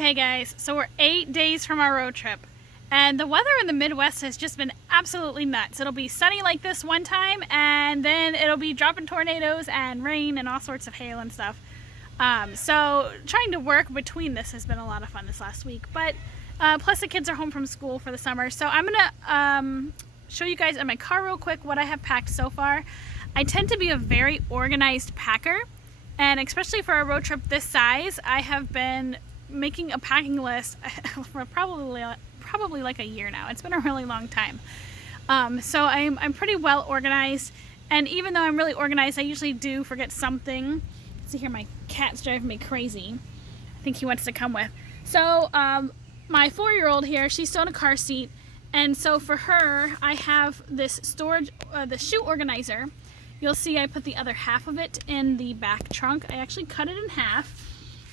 Okay guys, so we're 8 days from our road trip and the weather in the Midwest has just been absolutely nuts. It'll be sunny like this one time and then it'll be dropping tornadoes and rain and all sorts of hail and stuff. So trying to work between this has been a lot of fun this last week, but plus the kids are home from school for the summer. So I'm gonna show you guys in my car real quick what I have packed so far. I tend to be a very organized packer, and especially for a road trip this size, I have been making a packing list for probably like a year now. It's been a really long time. So I'm pretty well organized, and even though I'm really organized, I usually do forget something. See here, my cat's driving me crazy. I think he wants to come with. So my 4-year-old here, she's still in a car seat, and so for her I have this storage, the shoe organizer. You'll see I put the other half of it in the back trunk. I actually cut it in half.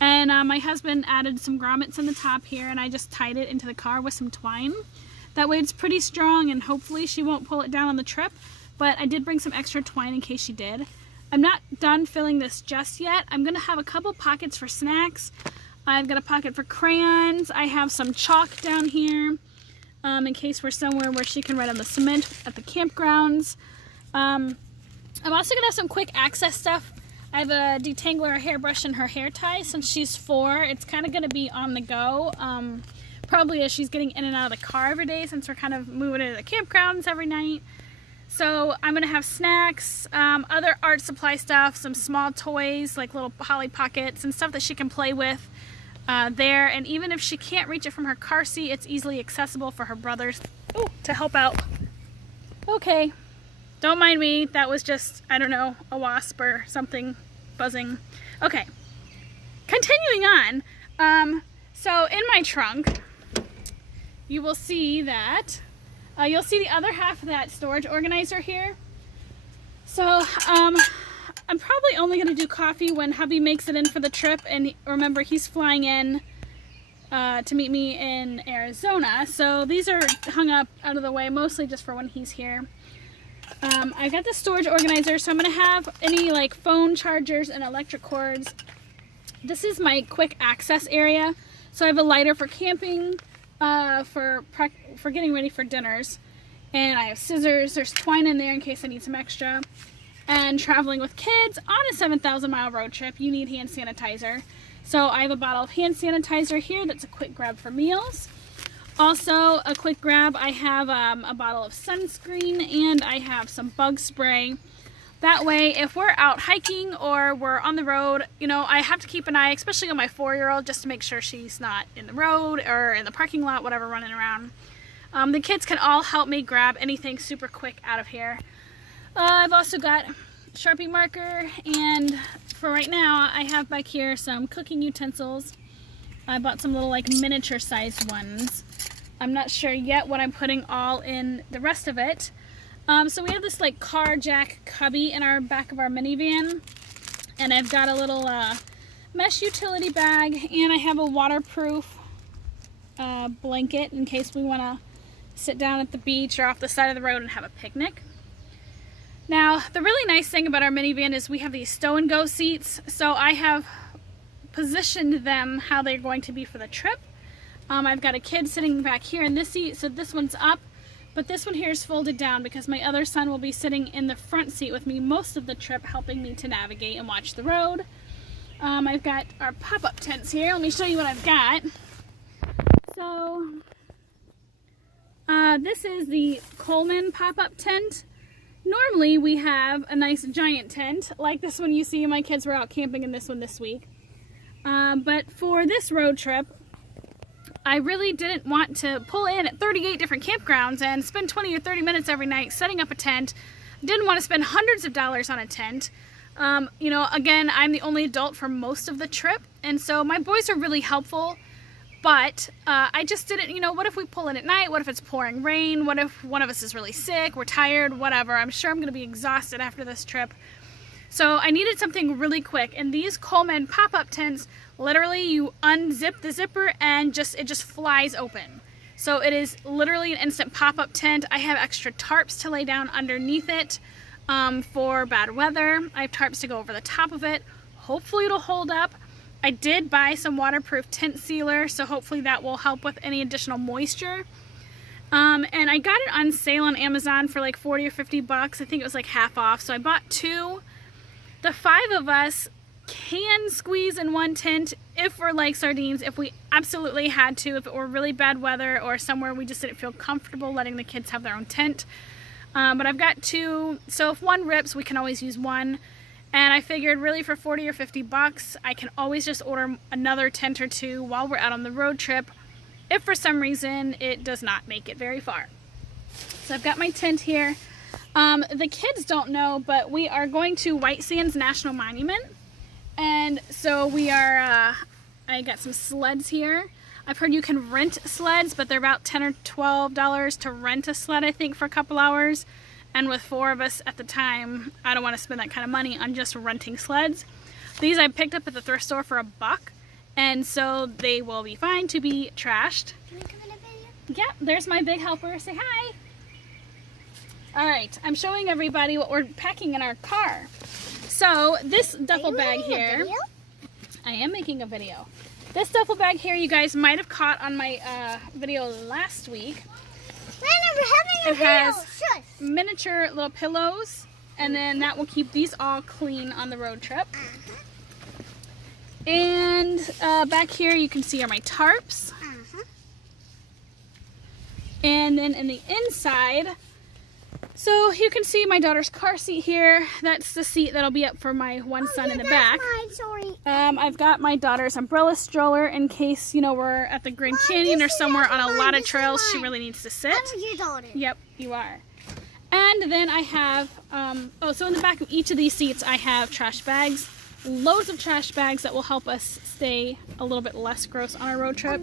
And my husband added some grommets in the top here, and I just tied it into the car with some twine. That way it's pretty strong, and hopefully she won't pull it down on the trip, but I did bring some extra twine in case she did. I'm not done filling this just yet. I'm gonna have a couple pockets for snacks. I've got a pocket for crayons. I have some chalk down here in case we're somewhere where she can write on the cement at the campgrounds. I'm also gonna have some quick access stuff. I have a detangler, a hairbrush, and her hair tie. Since she's 4, it's kind of going to be on the go. Probably as she's getting in and out of the car every day, since we're kind of moving into the campgrounds every night. So I'm going to have snacks, other art supply stuff, some small toys like little Polly Pockets and stuff that she can play with there. And even if she can't reach it from her car seat, it's easily accessible for her brothers to help out. Okay. Don't mind me, that was just, I don't know, a wasp or something buzzing. Okay, continuing on. So in my trunk, you will see that, you'll see the other half of that storage organizer here. So I'm probably only going to do coffee when hubby makes it in for the trip, and remember he's flying in to meet me in Arizona. So these are hung up out of the way, mostly just for when he's here. I got the storage organizer, so I'm going to have any like phone chargers and electric cords. This is my quick access area. So I have a lighter for camping, for getting ready for dinners. And I have scissors. There's twine in there in case I need some extra. And traveling with kids on a 7,000-mile road trip, you need hand sanitizer. So I have a bottle of hand sanitizer here that's a quick grab for meals. Also, a quick grab, I have a bottle of sunscreen, and I have some bug spray. That way, if we're out hiking or we're on the road, you know, I have to keep an eye, especially on my 4-year-old, just to make sure she's not in the road or in the parking lot, whatever, running around. The kids can all help me grab anything super quick out of here. I've also got Sharpie marker, and for right now, I have back here some cooking utensils. I bought some little like miniature sized ones. I'm not sure yet what I'm putting all in the rest of it. So we have this like car jack cubby in our back of our minivan, and I've got a little mesh utility bag, and I have a waterproof blanket in case we want to sit down at the beach or off the side of the road and have a picnic. Now, the really nice thing about our minivan is we have these stow and go seats, so I have positioned them how they're going to be for the trip. I've got a kid sitting back here in this seat, so this one's up, but this one here is folded down because my other son will be sitting in the front seat with me most of the trip, helping me to navigate and watch the road. I've got our pop-up tents here. Let me show you what I've got. So, this is the Coleman pop-up tent. Normally we have a nice giant tent, like this one you see. My kids were out camping in this one this week. But for this road trip, I really didn't want to pull in at 38 different campgrounds and spend 20 or 30 minutes every night setting up a tent. Didn't want to spend hundreds of dollars on a tent. You know, again, I'm the only adult for most of the trip, and so my boys are really helpful, but I just didn't, you know, what if we pull in at night? What if it's pouring rain? What if one of us is really sick? We're tired? Whatever. I'm sure I'm going to be exhausted after this trip. So I needed something really quick, and these Coleman pop-up tents, literally you unzip the zipper and it just flies open. So it is literally an instant pop-up tent. I have extra tarps to lay down underneath it for bad weather. I have tarps to go over the top of it. Hopefully it'll hold up. I did buy some waterproof tent sealer, so hopefully that will help with any additional moisture. And I got it on sale on Amazon for like 40 or 50 bucks. I think it was like half off. So I bought 2. The 5 of us can squeeze in one tent if we're like sardines, if we absolutely had to, if it were really bad weather or somewhere we just didn't feel comfortable letting the kids have their own tent. But I've got 2, so if one rips, we can always use one. And I figured really for 40 or 50 bucks, I can always just order another tent or 2 while we're out on the road trip, if for some reason it does not make it very far. So I've got my tent here. The kids don't know, but we are going to White Sands National Monument. And so we are, I got some sleds here. I've heard you can rent sleds, but they're about $10 or $12 to rent a sled, I think, for a couple hours. And with 4 of us at the time, I don't want to spend that kind of money on just renting sleds. These I picked up at the thrift store for $1, and so they will be fine to be trashed. Can we come in a video? Yeah, there's my big helper. Say hi. Alright, I'm showing everybody what we're packing in our car. So this duffel bag here, I am making a video. This duffel bag here you guys might have caught on my video last week. It has miniature little pillows, and then that will keep these all clean on the road trip. And back here you can see are my tarps. And then in the inside, so you can see my daughter's car seat here. That's the seat that'll be up for my one son in the back. Mine, sorry. I've got my daughter's umbrella stroller in case, you know, we're at the Grand Canyon or somewhere on a lot of trails she really needs to sit. I'm your daughter. Yep, you are. And then I have, so in the back of each of these seats I have trash bags. Loads of trash bags that will help us stay a little bit less gross on our road trip.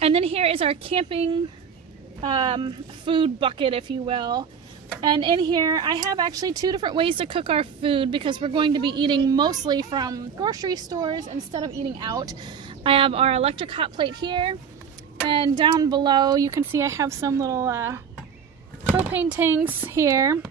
And then here is our camping food bucket, if you will. And in here I have actually 2 different ways to cook our food because we're going to be eating mostly from grocery stores instead of eating out. I have our electric hot plate here, and down below you can see I have some little propane tanks here.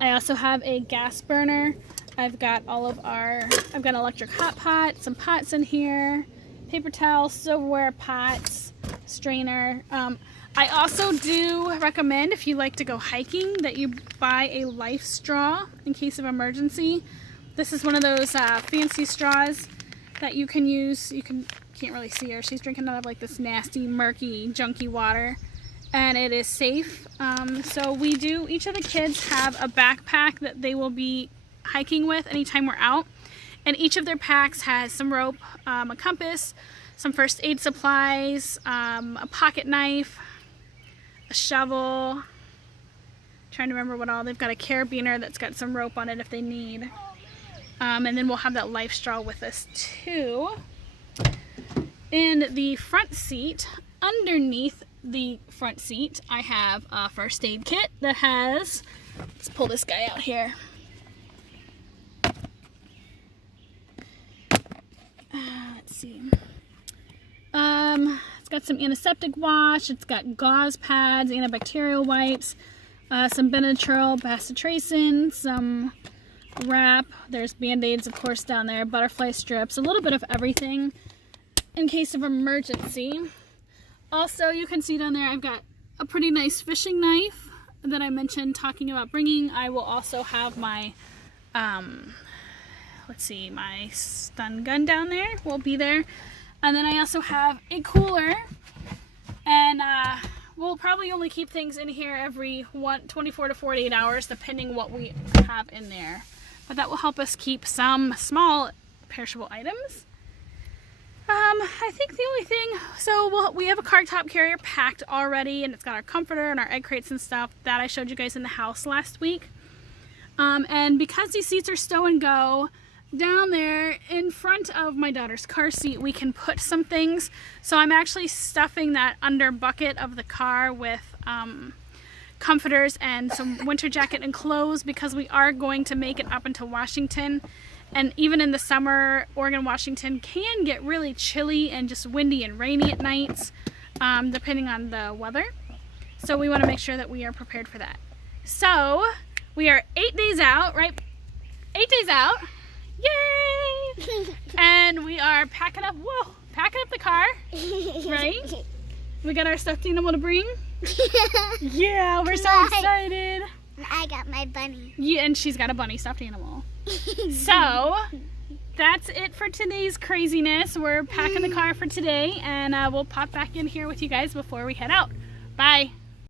I also have a gas burner. I've got I've got an electric hot pot, some pots in here, paper towels, silverware, pots, strainer. I also do recommend, if you like to go hiking, that you buy a life straw in case of emergency. This is one of those fancy straws that you can use. Can't really see her. She's drinking out of like this nasty, murky, junky water, and it is safe. So each of the kids have a backpack that they will be hiking with anytime we're out, and each of their packs has some rope, a compass, some first aid supplies, a pocket knife, a shovel. Trying to remember what all. They've got a carabiner that's got some rope on it if they need. And then we'll have that life straw with us too. In the front seat, underneath the front seat, I have a first aid kit that has, let's pull this guy out here. Let's see. It's got some antiseptic wash, it's got gauze pads, antibacterial wipes, some Benadryl, bacitracin, some wrap, there's band-aids of course down there, butterfly strips, a little bit of everything in case of emergency. Also, you can see down there I've got a pretty nice fishing knife that I mentioned talking about bringing. I will also have my, my stun gun down there will be there. And then I also have a cooler, and we'll probably only keep things in here every 24 to 48 hours, depending what we have in there. But that will help us keep some small perishable items. I think the only thing, so we have a car top carrier packed already, and it's got our comforter and our egg crates and stuff that I showed you guys in the house last week. And because these seats are stow and go, down there in front of my daughter's car seat we can put some things. So I'm actually stuffing that under bucket of the car with comforters and some winter jacket and clothes, because we are going to make it up into Washington. And even in the summer, Oregon, Washington can get really chilly and just windy and rainy at nights, depending on the weather. So we want to make sure that we are prepared for that. So we are 8 days out, right? 8 days out. Yay! And we are packing up the car, right? We got our stuffed animal to bring. Yeah, we're so excited. I got my bunny. Yeah, and she's got a bunny stuffed animal. So that's it for today's craziness. We're packing the car for today, and we'll pop back in here with you guys before we head out. Bye.